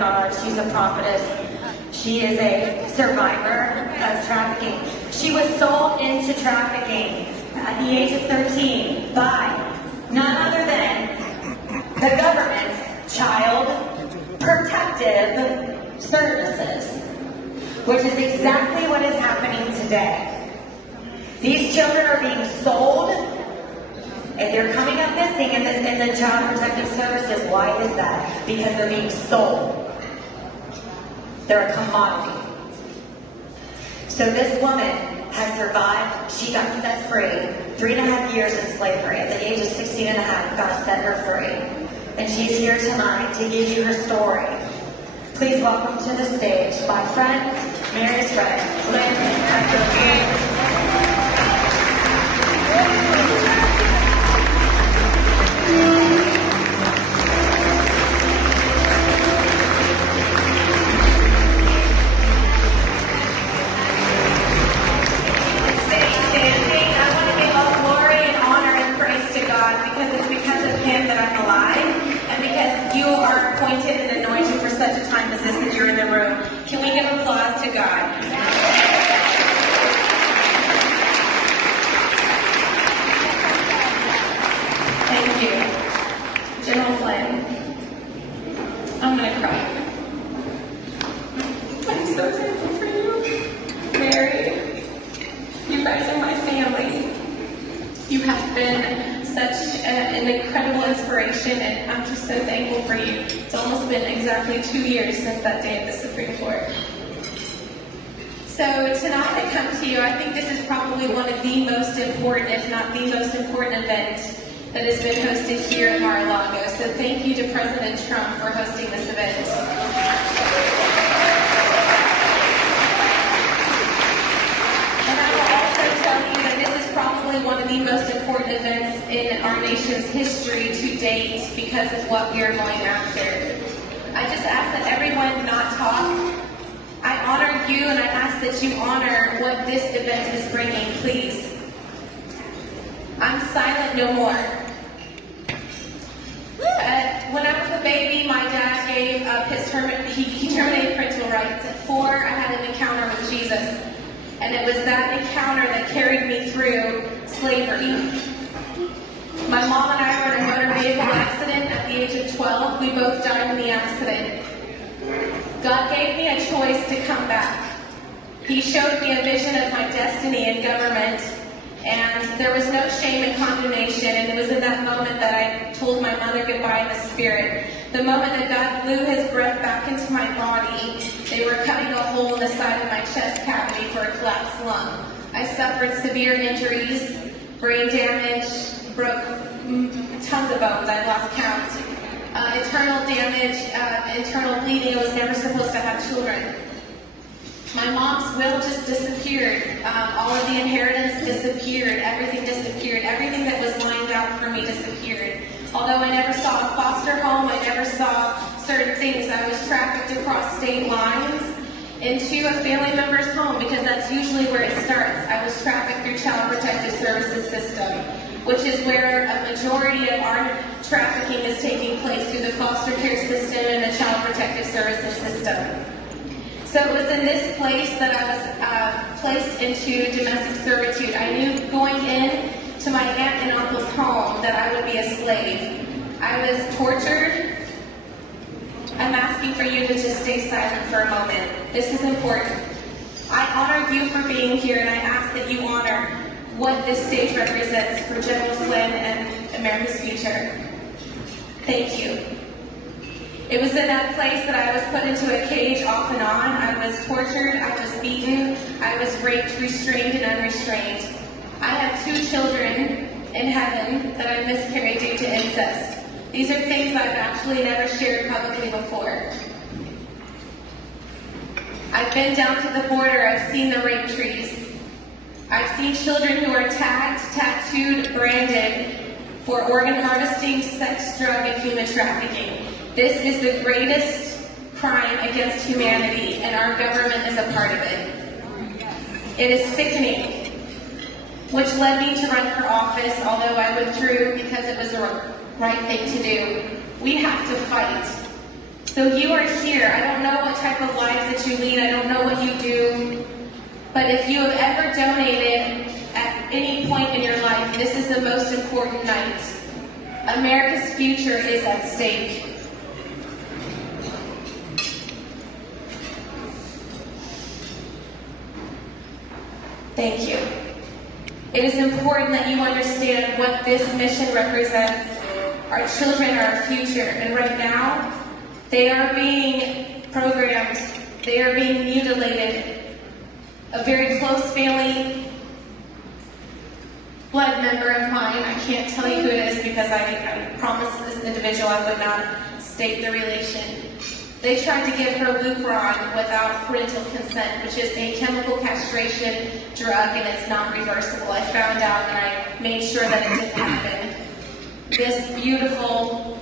God. She's a prophetess. She is a survivor of trafficking. She was sold into trafficking at the age of 13 by none other than the government's Child Protective Services, which is exactly what is happening today. These children are being sold, and they're coming up missing in the Child Protective Services. Why is that? Because they're being sold. They're a commodity. So this woman has survived. She got set free. 3.5 years in slavery. At the age of 16 and a half, God set her free. And she's here tonight to give you her story. Please welcome to the stage my friend, Mary's friend, Lynn. Can we give applause to God? Thank you. General Flynn. I'm going to cry. I'm so thankful for you. Mary, you guys are my family. You have been such an incredible inspiration, and I'm just so thankful for you. It's almost been exactly 2 years since that day at the Supreme Court. So tonight I come to you, I think this is probably one of the most important, if not the most important event that has been hosted here at Mar-a-Lago. So thank you to President Trump for hosting this event. And I will also tell you that this is probably one of the most important events in our nation's history to date because of what we are going after. I just ask that everyone not talk. I honor you, and I ask that you honor what this event is bringing, please. I'm silent no more. When I was a baby, my dad gave up he terminated parental rights. At 4, I had an encounter with Jesus, and it was that encounter that carried me through slavery. My mom and I were in a motor vehicle accident at the age of 12. We both died in the accident. God gave me a choice to come back. He showed me a vision of my destiny in government, and there was no shame and condemnation, and it was in that moment that I told my mother goodbye in the spirit. The moment that God blew his breath back into my body, they were cutting a hole in the side of my chest cavity for a collapsed lung. I suffered severe injuries, brain damage, broke tons of bones, I lost count. Internal damage, internal bleeding. I was never supposed to have children. My mom's will just disappeared. All of the inheritance disappeared. Everything disappeared. Everything that was lined out for me disappeared. Although I never saw a foster home, I never saw certain things. I was trafficked across state lines into a family member's home because that's usually where it starts. I was trafficked through Child Protective Services system, which is where a majority of our trafficking is taking place through the foster care system and the Child Protective Services system. So it was in this place that I was placed into domestic servitude. I knew going in to my aunt and uncle's home that I would be a slave. I was tortured. I'm asking for you to just stay silent for a moment. This is important. I honor you for being here, and I ask that you honor what this stage represents for General Flynn and America's future. Thank you. It was in that place that I was put into a cage off and on. I was tortured, I was beaten, I was raped, restrained, and unrestrained. I have 2 children in heaven that I miscarried due to incest. These are things I've actually never shared publicly before. I've been down to the border, I've seen the rape trees. I've seen children who are tagged, tattooed, branded for organ harvesting, sex, drug, and human trafficking. This is the greatest crime against humanity, and our government is a part of it. It is sickening, which led me to run for office, although I withdrew because it was the right thing to do. We have to fight. So you are here. I don't know what type of lives that you lead. I don't know what you do. But if you have ever donated at any point in your life, this is the most important night. America's future is at stake. Thank you. It is important that you understand what this mission represents. Our children are our future, and right now, they are being programmed. They are being mutilated. A very close family blood member of mine, I can't tell you who it is because I promised this individual I would not state the relation. They tried to give her Lupron without parental consent, which is a chemical castration drug, and it's not reversible. I found out and I made sure that it didn't happen. This beautiful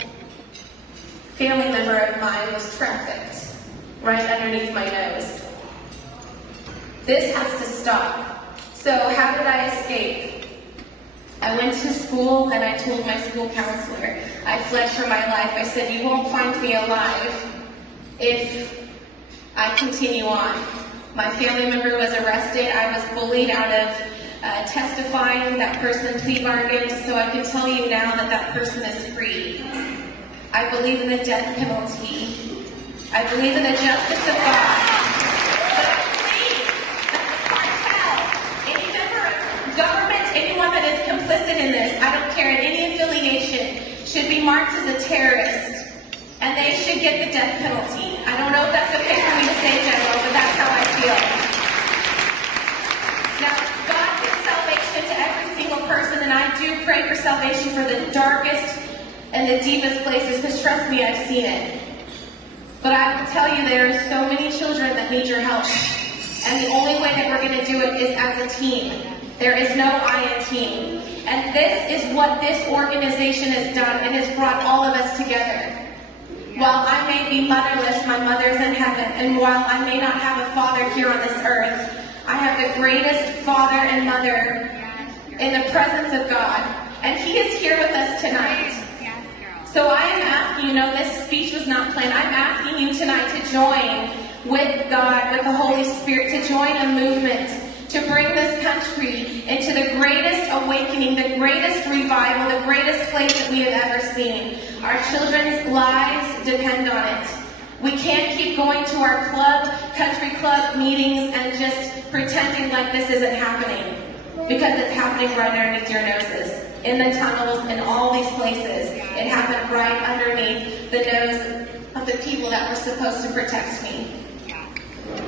family member of mine was trafficked right underneath my nose. This has to stop. So how did I escape? I went to school and I told my school counselor. I fled for my life. I said, you won't find me alive if I continue on. My family member was arrested. I was bullied out of testifying. That person plea bargained, so I can tell you now that that person is free. I believe in the death penalty. I believe in the justice of God. But please, the cartel, any member of government, anyone that is complicit in this, I don't care, in any affiliation, should be marked as a terrorist. And they should get the death penalty. I don't know if that's okay for me to say, General, but that's how I feel. Now, God gives salvation to every single person, and I do pray for salvation for the darkest and the deepest places, because trust me, I've seen it. But I will tell you, there are so many children that need your help. And the only way that we're going to do it is as a team. There is no I in team. And this is what this organization has done. It has brought all of us together. While I may be motherless, my mother's in heaven. And while I may not have a father here on this earth, I have the greatest father and mother in the presence of God. And He is here with us tonight. So I am asking you, this speech was not planned. I'm asking you tonight to join with God, with the Holy Spirit, to join a movement, to bring this country into the greatest awakening, the greatest revival, the greatest place that we have ever seen. Our children's lives depend on it. We can't keep going to our country club meetings and just pretending like this isn't happening, because it's happening right underneath your noses, in the tunnels, in all these places. It happened right underneath the nose of the people that were supposed to protect me.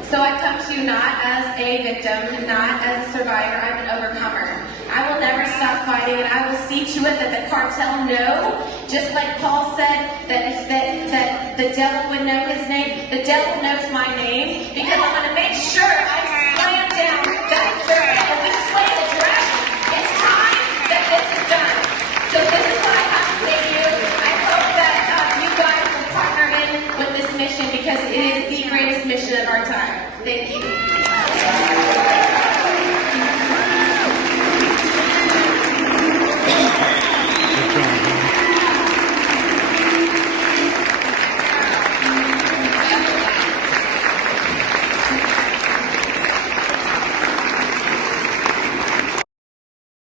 So I come to you not as a victim, not as a survivor. I'm an overcomer. I will never stop fighting, and I will see to it that the cartel know, just like Paul said, that the devil would know his name. The devil knows my name, because I'm going to